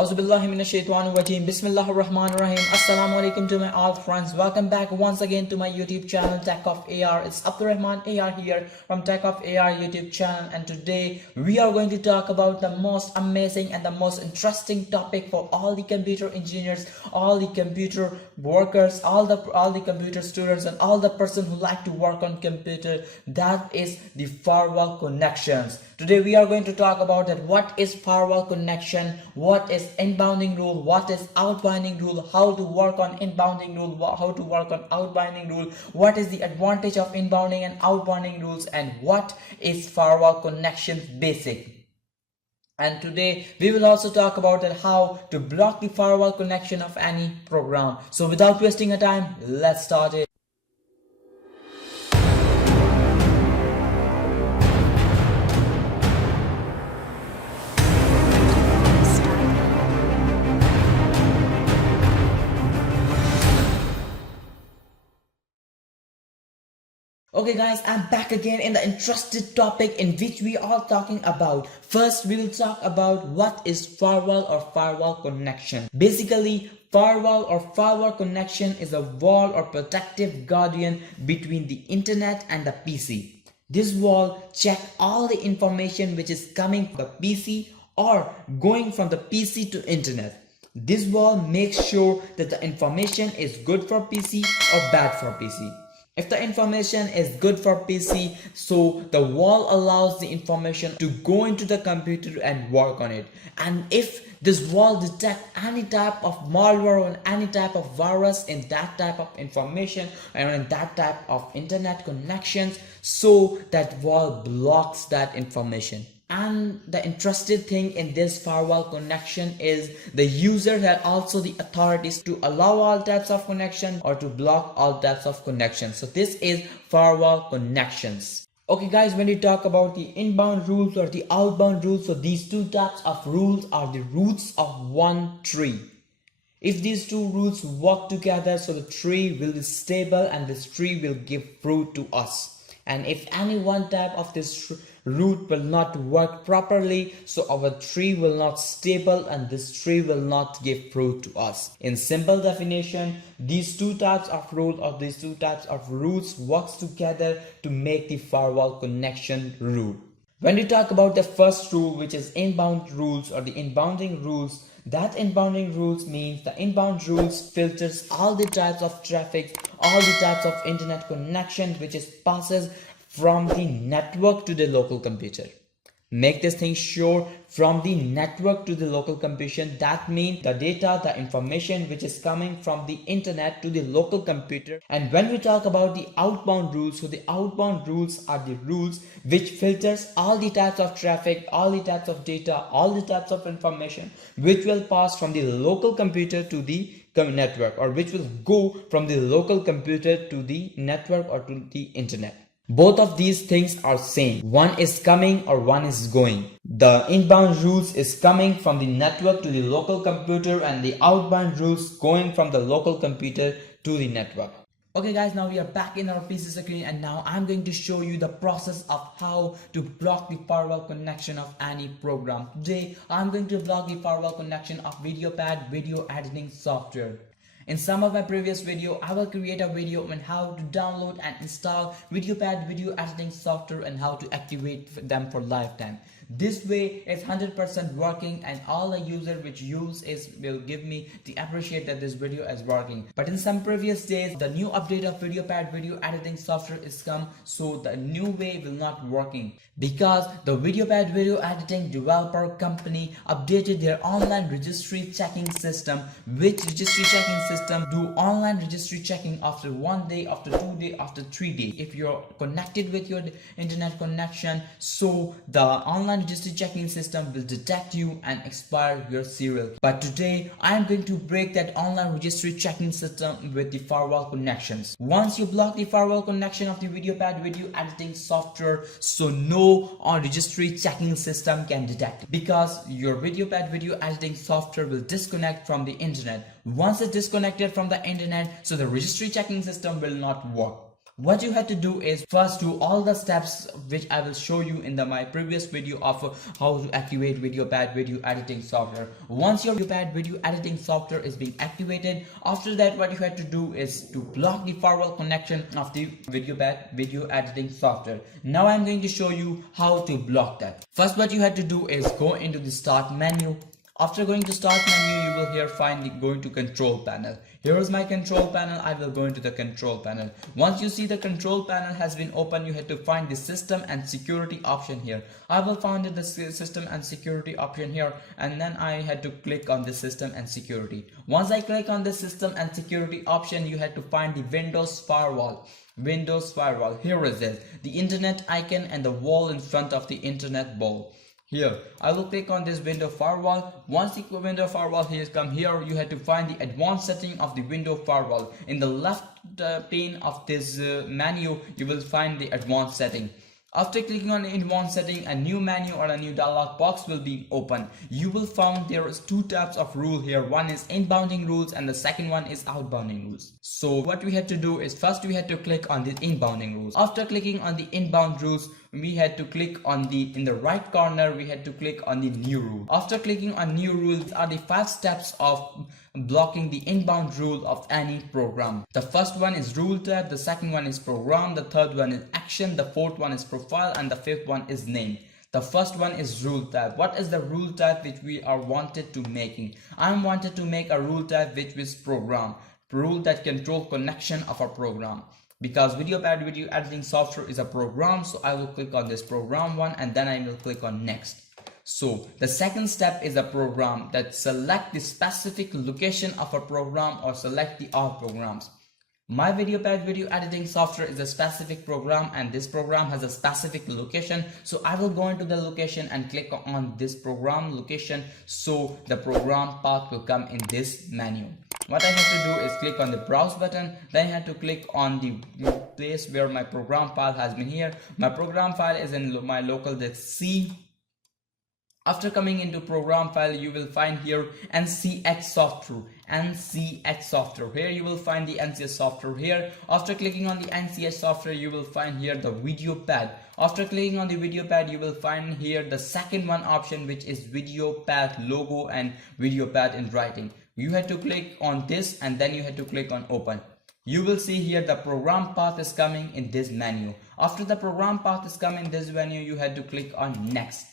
Auzubillahiminashaitanirrajim. Bismillahirrahmanirrahim. Assalamu alaikum to my all friends. Welcome back once again to my YouTube channel Tech of AR. It's Abdurrahman AR here from Tech of AR YouTube channel, and today we are going to talk about the most amazing and the most interesting topic for all the computer engineers, all the computer workers, all the computer students, and all the person who like to work on computer. That is the firewall connections. Today we are going to talk about that. What is firewall connection? What is inbounding rule? What is outbounding rule? How to work on inbounding rule? How to work on outbounding rule? What is the advantage of inbounding and outbounding rules? And what is firewall connection basic? And today we will also talk about that how to block the firewall connection of any program. So without wasting a time, let's start it. Okay guys, I'm back again in the interesting topic in which we are talking about. First, we will talk about what is firewall or firewall connection. Basically, firewall or firewall connection is a wall or protective guardian between the internet and the PC. This wall checks all the information which is coming from the PC or going from the PC to internet. This wall makes sure that the information is good for PC or bad for PC. If the information is good for PC, so the wall allows the information to go into the computer and work on it. And if this wall detects any type of malware or any type of virus in that type of information and in that type of internet connections, so that wall blocks that information. And the interesting thing in this firewall connection is the user has also the authorities to allow all types of connection or to block all types of connections. So this is firewall connections. Okay guys, when we talk about the inbound rules or the outbound rules, so these two types of rules are the roots of one tree. If these two roots work together, so the tree will be stable and this tree will give fruit to us. And if any one type of this root will not work properly, so our tree will not stable and this tree will not give fruit to us. In simple definition, these two types of rule or these two types of roots works together to make the firewall connection rule. When we talk about the first rule, which is inbound rules or the inbounding rules, that inbounding rules means the inbound rules filters all the types of traffic, all the types of internet connection which is passes from the network to the local computer. Make this thing sure from the network to the local computer. That means the data, the information which is coming from the internet to the local computer. And when we talk about the outbound rules, so the outbound rules are the rules which filters all the types of traffic, all the types of data, all the types of information which will pass from the local computer to the network, or which will go from the local computer to the network or to the internet. Both of these things are same. One is coming or one is going. The inbound rules is coming from the network to the local computer and the outbound rules going from the local computer to the network. Okay guys, now we are back in our PC screen, and now I'm going to show you the process of how to block the firewall connection of any program. Today I'm going to block the firewall connection of VideoPad video editing software. In some of my previous video, I will create a video on how to download and install VideoPad video editing software and how to activate them for lifetime. This way is 100% working, and all the user which use is will give me the appreciate that this video is working. But in some previous days, the new update of VideoPad video editing software is come, so the new way will not working because the VideoPad video editing developer company updated their online registry checking system, which registry checking system do online registry checking after 1 day, after 2 days, after 3 days. If you're connected with your internet connection, so the online registry checking system will detect you and expire your serial. But today I am going to break that online registry checking system with the firewall connections. Once you block the firewall connection of the VideoPad video editing software, so no registry checking system can detect, because your VideoPad video editing software will disconnect from the internet. Once it's disconnected from the internet, so the registry checking system will not work. What you have to do is first do all the steps which I will show you in my previous video of how to activate VideoPad video editing software. Once your VideoPad video editing software is being activated, after that what you have to do is to block the firewall connection of the VideoPad video editing software. Now I'm going to show you how to block that. First what you have to do is go into the start menu. After going to start menu, you will here find going to control panel. Here is my control panel. I will go into the control panel. Once you see the control panel has been opened, you have to find the system and security option here. I will find the system and security option here, and then I had to click on the system and security. Once I click on the system and security option, you had to find the Windows Firewall. Windows Firewall. Here is it. The internet icon and the wall in front of the internet ball. Here, I will click on this window firewall. Once the window firewall has come here, you have to find the advanced setting of the window firewall. In the left pane of this menu, you will find the advanced setting. After clicking on the advanced setting, a new menu or a new dialog box will be open. You will find there is two types of rule here. One is inbounding rules and the second one is outbounding rules. So what we had to do is first we had to click on the inbounding rules. After clicking on the inbound rules, we had to click on in the right corner, we had to click on the new rule. After clicking on new rules are the 5 steps of blocking the inbound rule of any program. The first one is rule tab, the second one is program, the third one is action, the fourth one is profile, and the fifth one is name. The first one is rule tab. What is the rule tab which we are wanted to making? I am wanted to make a rule tab which is program, rule that control connection of a program. Because VideoPad video editing software is a program, so I will click on this program one and then I will click on next. So the second step is a program that select the specific location of a program or select the all programs. My VideoPad video editing software is a specific program and this program has a specific location. So I will go into the location and click on this program location. So the program path will come in this menu. What I have to do is click on the browse button, then I have to click on the place where my program file has been here. My program file is in my local disk C. After coming into program file, you will find here NCH software. NCH software. Here you will find the NCH software here. After clicking on the NCH software, you will find here the VideoPad. After clicking on the VideoPad, you will find here the second one option, which is VideoPad logo and VideoPad in writing. You have to click on this and then you have to click on open. You will see here the program path is coming in this menu. After the program path is coming in this menu, you have to click on next.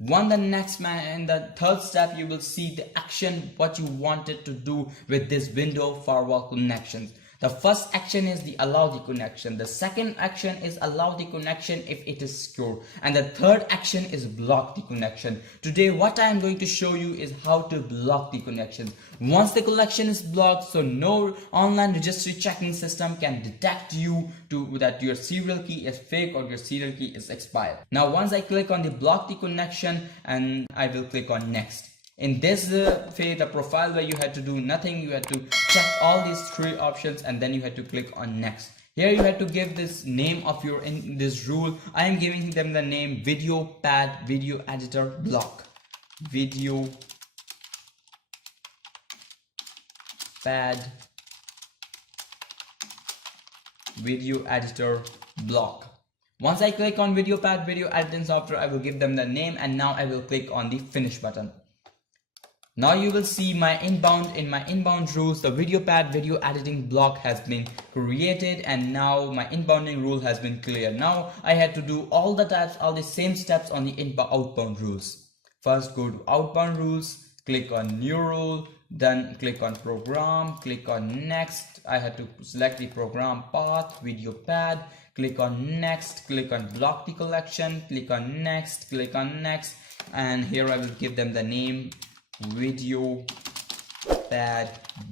In the third step, you will see the action what you wanted to do with this window firewall connections. The first action is the allow the connection. The second action is allow the connection if it is secure. And the third action is block the connection. Today what I am going to show you is how to block the connection. Once the connection is blocked, so no online registry checking system can detect you that your serial key is fake or your serial key is expired. Now once I click on the block the connection and I will click on next. In this phase, the profile where you had to do nothing, you had to check all these 3 options and then you had to click on next. Here you had to give this name of your in this rule. I am giving them the name VideoPad video editor block. VideoPad video editor block. Once I click on VideoPad video editing software, I will give them the name and now I will click on the finish button. Now you will see my inbound rules, the VideoPad video editing block has been created and now my inbounding rule has been cleared. Now I had to do all the same steps on the outbound rules. First go to outbound rules, click on new rule, then click on program, click on next. I had to select the program path, VideoPad, click on next, click on block the collection, click on next, and here I will give them the name VideoPad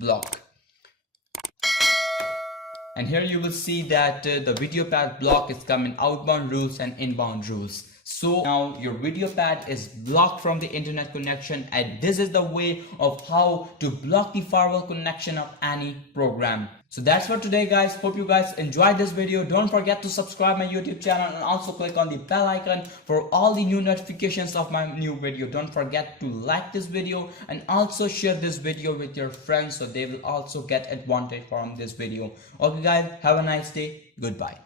block. And here you will see that the VideoPad block is coming outbound rules and inbound rules. So now your video pad is blocked from the internet connection, and this is the way of how to block the firewall connection of any program. So that's for today, guys. Hope you guys enjoyed this video. Don't forget to subscribe my YouTube channel and also click on the bell icon for all the new notifications of my new video. Don't forget to like this video and also share this video with your friends so they will also get advantage from this video. Okay guys, have a nice day. Goodbye.